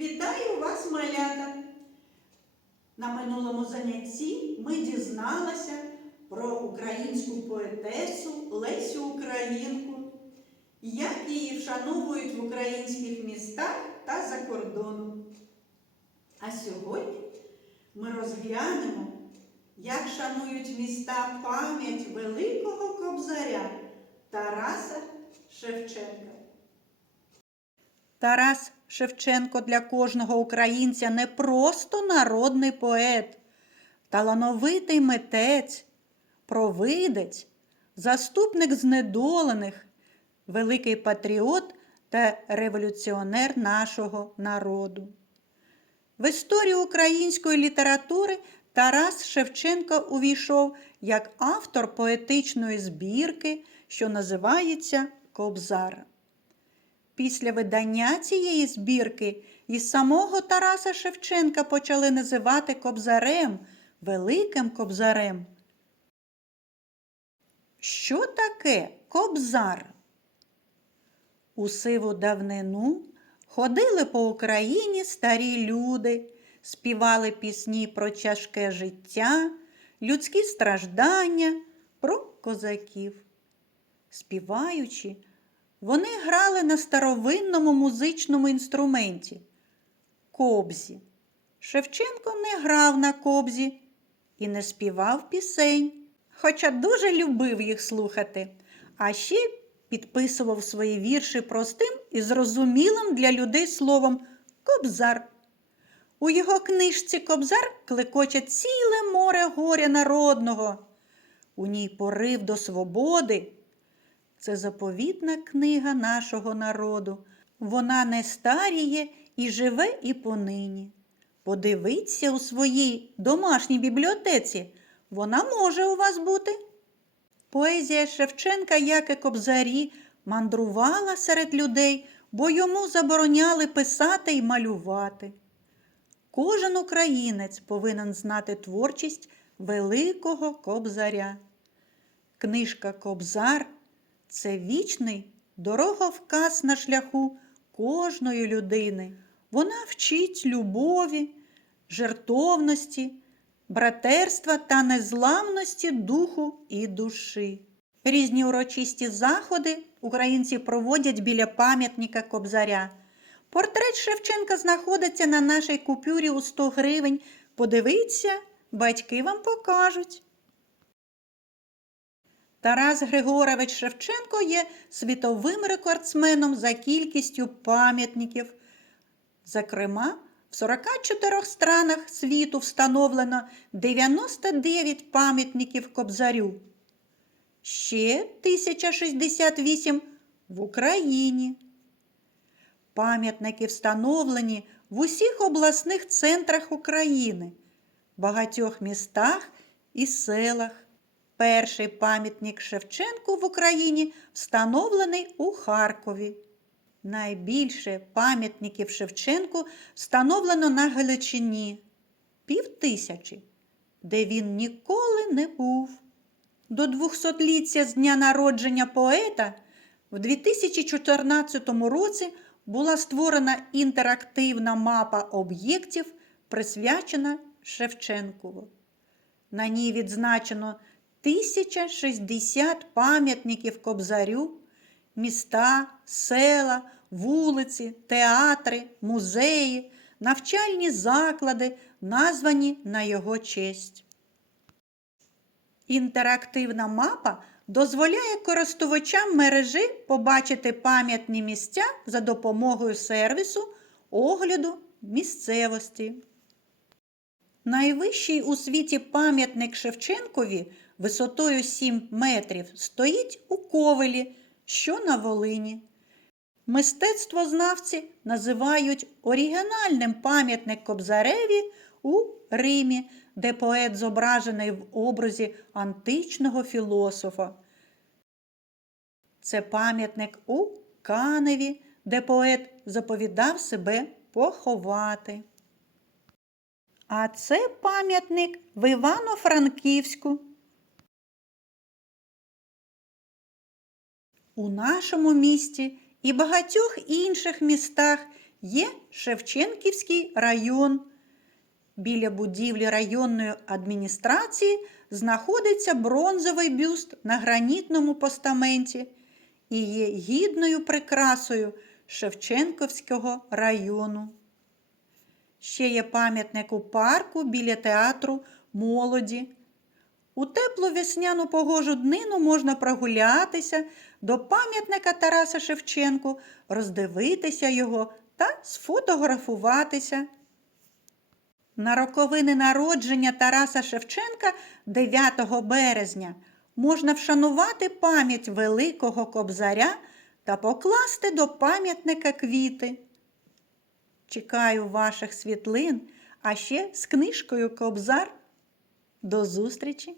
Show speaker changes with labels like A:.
A: Вітаю вас, малята! На минулому занятті ми дізналися про українську поетесу Лесю Українку, як її вшановують в українських містах та за кордоном. А сьогодні ми розглянемо, як шанують міста пам'ять великого кобзаря Тараса Шевченка. Тарас Шевченко для кожного українця не просто народний поет, талановитий митець, провидець, заступник знедолених, великий патріот та революціонер нашого народу. В історію української літератури Тарас Шевченко увійшов як автор поетичної збірки, що називається Кобзар. Після видання цієї збірки і самого Тараса Шевченка почали називати кобзарем, великим кобзарем. Що таке кобзар? У сиву давнину ходили по Україні старі люди, співали пісні про тяжке життя, людські страждання, про козаків. Співаючи, вони грали на старовинному музичному інструменті кобзі. Шевченко не грав на кобзі і не співав пісень, хоча дуже любив їх слухати, а ще підписував свої вірші простим і зрозумілим для людей словом кобзар. У його книжці Кобзар клекоче ціле море горя народного. У ній порив до свободи. Це заповітна книга нашого народу. Вона не старіє і живе і понині. Подивіться у своїй домашній бібліотеці. Вона може у вас бути. Поезія Шевченка, як і кобзарі, мандрувала серед людей, бо йому забороняли писати і малювати. Кожен українець повинен знати творчість великого кобзаря. Книжка Кобзар це вічний дороговказ на шляху кожної людини. Вона вчить любові, жертовності, братерства та незламності духу і душі. Різні урочисті заходи українці проводять біля пам'ятника Кобзаря. Портрет Шевченка знаходиться на нашій купюрі у 100 гривень. Подивіться, батьки вам покажуть. Тарас Григорович Шевченко є світовим рекордсменом за кількістю пам'ятників. Зокрема, в 44 странах світу встановлено 99 пам'ятників Кобзарю. Ще 1068 в Україні. Пам'ятники встановлені в усіх обласних центрах України, багатьох містах і селах. Перший пам'ятник Шевченку в Україні встановлений у Харкові. Найбільше пам'ятників Шевченку встановлено на Галичині пів тисячі, де він ніколи не був. До 200-ліття з дня народження поета в 2014 році була створена інтерактивна мапа об'єктів, присвячена Шевченкову. На ній відзначено 1060 пам'ятників Кобзарю, міста, села, вулиці, театри, музеї, навчальні заклади, названі на його честь. Інтерактивна мапа дозволяє користувачам мережі побачити пам'ятні місця за допомогою сервісу огляду місцевості. Найвищий у світі пам'ятник Шевченкові висотою 7 метрів стоїть у Ковелі, що на Волині. Мистецтвознавці називають оригінальним пам'ятник Кобзареві у Римі, де поет зображений в образі античного філософа. Це пам'ятник у Каневі, де поет заповідав себе поховати. А це пам'ятник в Івано-Франківську. У нашому місті і багатьох інших містах є Шевченківський район. Біля будівлі районної адміністрації знаходиться бронзовий бюст на гранітному постаменті і є гідною прикрасою Шевченківського району. Ще є пам'ятник у парку біля театру молоді. У теплу весняну погожу днину можна прогулятися до пам'ятника Тараса Шевченку, роздивитися його та сфотографуватися. На роковини народження Тараса Шевченка 9 березня можна вшанувати пам'ять великого кобзаря та покласти до пам'ятника квіти. Чекаю ваших світлин, а ще з книжкою Кобзар. До зустрічі!